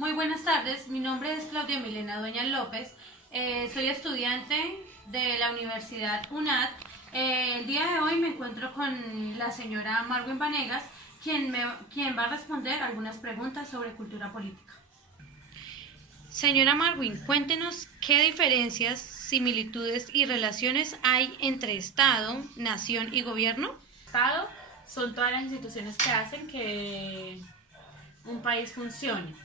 Muy buenas tardes, mi nombre es Claudia Milena Dueñas López, soy estudiante de la Universidad UNAD. El día de hoy me encuentro con la señora Marwin Vanegas, quien va a responder algunas preguntas sobre cultura política. Señora Marwin, cuéntenos qué diferencias, similitudes y relaciones hay entre Estado, nación y gobierno. Estado son todas las instituciones que hacen que un país funcione.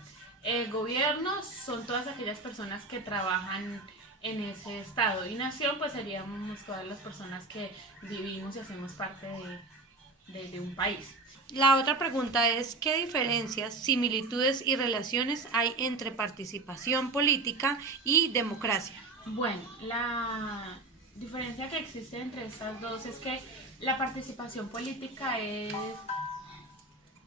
El gobierno son todas aquellas personas que trabajan en ese estado, y nación pues seríamos todas las personas que vivimos y hacemos parte de un país. La otra pregunta es, ¿qué diferencias, similitudes y relaciones hay entre participación política y democracia? Bueno, la diferencia que existe entre estas dos es que la participación política es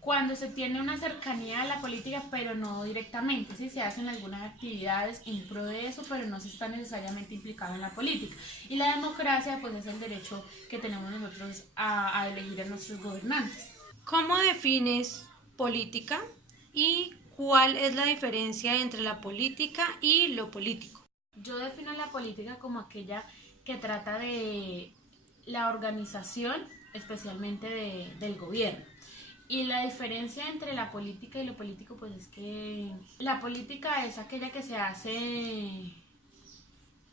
cuando se tiene una cercanía a la política, pero no directamente, ¿sí? Se hacen algunas actividades en pro de eso, pero no se está necesariamente implicado en la política. Y la democracia, pues es el derecho que tenemos nosotros a elegir a nuestros gobernantes. ¿Cómo defines política y cuál es la diferencia entre la política y lo político? Yo defino la política como aquella que trata de la organización, especialmente del gobierno. Y la diferencia entre la política y lo político, pues es que la política es aquella que se hace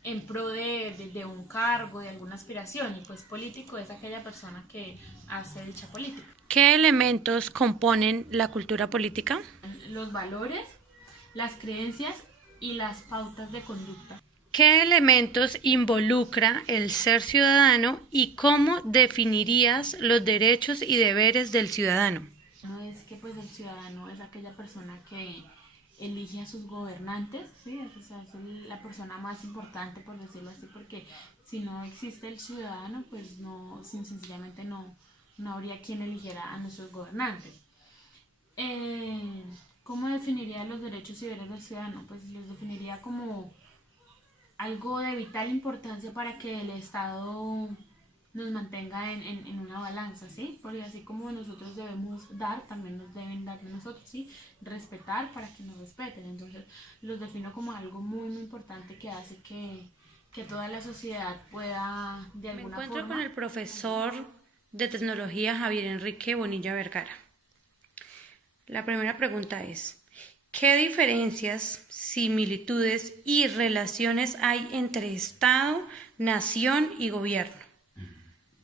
en pro de un cargo, de alguna aspiración, y pues político es aquella persona que hace dicha política. ¿Qué elementos componen la cultura política? Los valores, las creencias y las pautas de conducta. ¿Qué elementos involucra el ser ciudadano y cómo definirías los derechos y deberes del ciudadano? No es que pues el ciudadano es aquella persona que elige a sus gobernantes, ¿sí? O sea, es la persona más importante, por decirlo así, porque si no existe el ciudadano, pues no, sencillamente no habría quien eligiera a nuestros gobernantes. Eh, ¿Cómo definiría los derechos y deberes del ciudadano? Pues los definiría como algo de vital importancia para que el Estado nos mantenga en una balanza, ¿sí? Porque así como nosotros debemos dar, también nos deben dar de nosotros, ¿sí? Respetar para que nos respeten. Entonces los defino como algo muy importante que hace que toda la sociedad pueda de Me alguna encuentro con forma. el profesor de tecnología Javier Enrique Bonilla Vergara. La primera pregunta es, ¿qué diferencias, similitudes y relaciones hay entre Estado, nación y gobierno?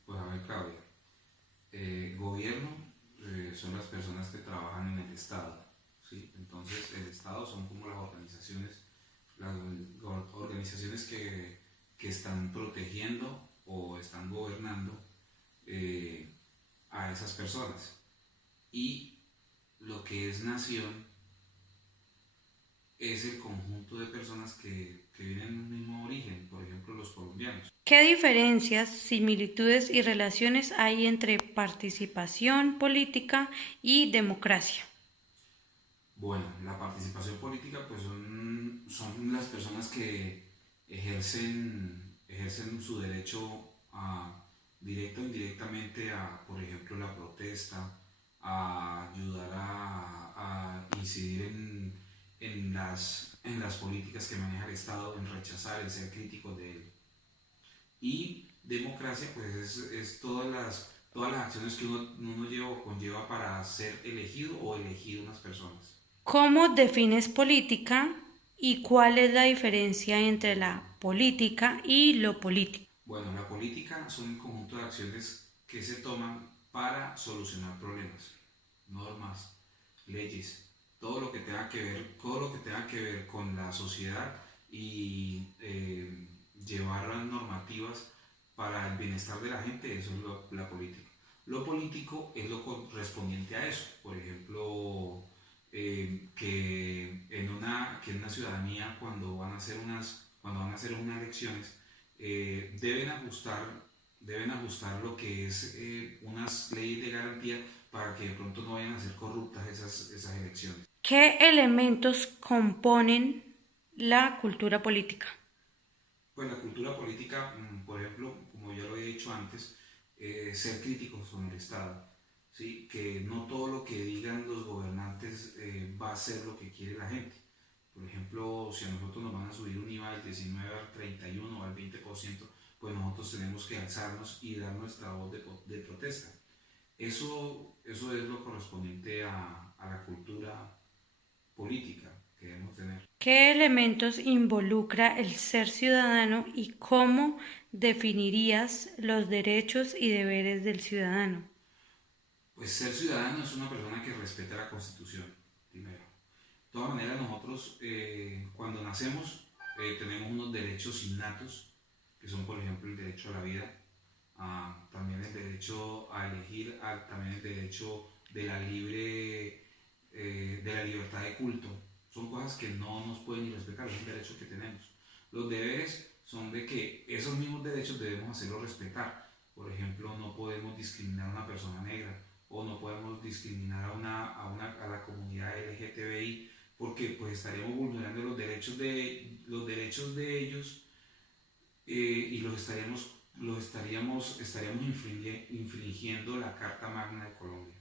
Pues a ver, Claudia, gobierno son las personas que trabajan en el Estado, ¿sí? Entonces el Estado son como las organizaciones que están protegiendo o están gobernando eh, a esas personas. Y lo que es nación es el conjunto de personas que vienen de un mismo origen, por ejemplo los colombianos. ¿Qué diferencias, similitudes y relaciones hay entre participación política y democracia? Bueno, la participación política pues son las personas que ejercen su derecho a, directa o indirectamente a, por ejemplo, la protesta, a ayudar a incidir en las políticas que maneja el Estado, en rechazar, en ser críticos de él. Y democracia pues es todas las acciones que uno lleva o conlleva para ser elegido o elegir unas personas. ¿Cómo defines política y cuál es la diferencia entre la política y lo político? Bueno, la política son un conjunto de acciones que se toman para solucionar problemas, normas, leyes, todo lo que tenga que ver con la sociedad y llevar las normativas para el bienestar de la gente, eso es la política. Lo político es lo correspondiente a eso, por ejemplo, que en una ciudadanía cuando van a hacer unas elecciones deben ajustar lo que es unas leyes de garantía para que de pronto no vayan a ser corruptas esas elecciones. ¿Qué elementos componen la cultura política? Pues la cultura política, por ejemplo, como ya lo he dicho antes, ser críticos con el Estado, ¿sí? Que no todo lo que digan los gobernantes va a ser lo que quiere la gente. Por ejemplo, si a nosotros nos van a subir un IVA del 19 al 31 o al 20%, pues nosotros tenemos que alzarnos y dar nuestra voz de protesta. Eso es lo correspondiente a la cultura política que debemos tener. ¿Qué elementos involucra el ser ciudadano y cómo definirías los derechos y deberes del ciudadano? Pues ser ciudadano es una persona que respeta la Constitución, primero. De todas maneras, nosotros cuando nacemos tenemos unos derechos innatos, que son por ejemplo el derecho a la vida, también el derecho a elegir, también el derecho de la de la libertad de culto. Son cosas que no nos pueden ni respetar, es un derecho que tenemos. Los deberes son de que esos mismos derechos debemos hacerlos respetar. Por ejemplo, no podemos discriminar a una persona negra o no podemos discriminar a la comunidad LGTBI porque pues estaríamos vulnerando los derechos de ellos y estaríamos infringiendo la Carta Magna de Colombia.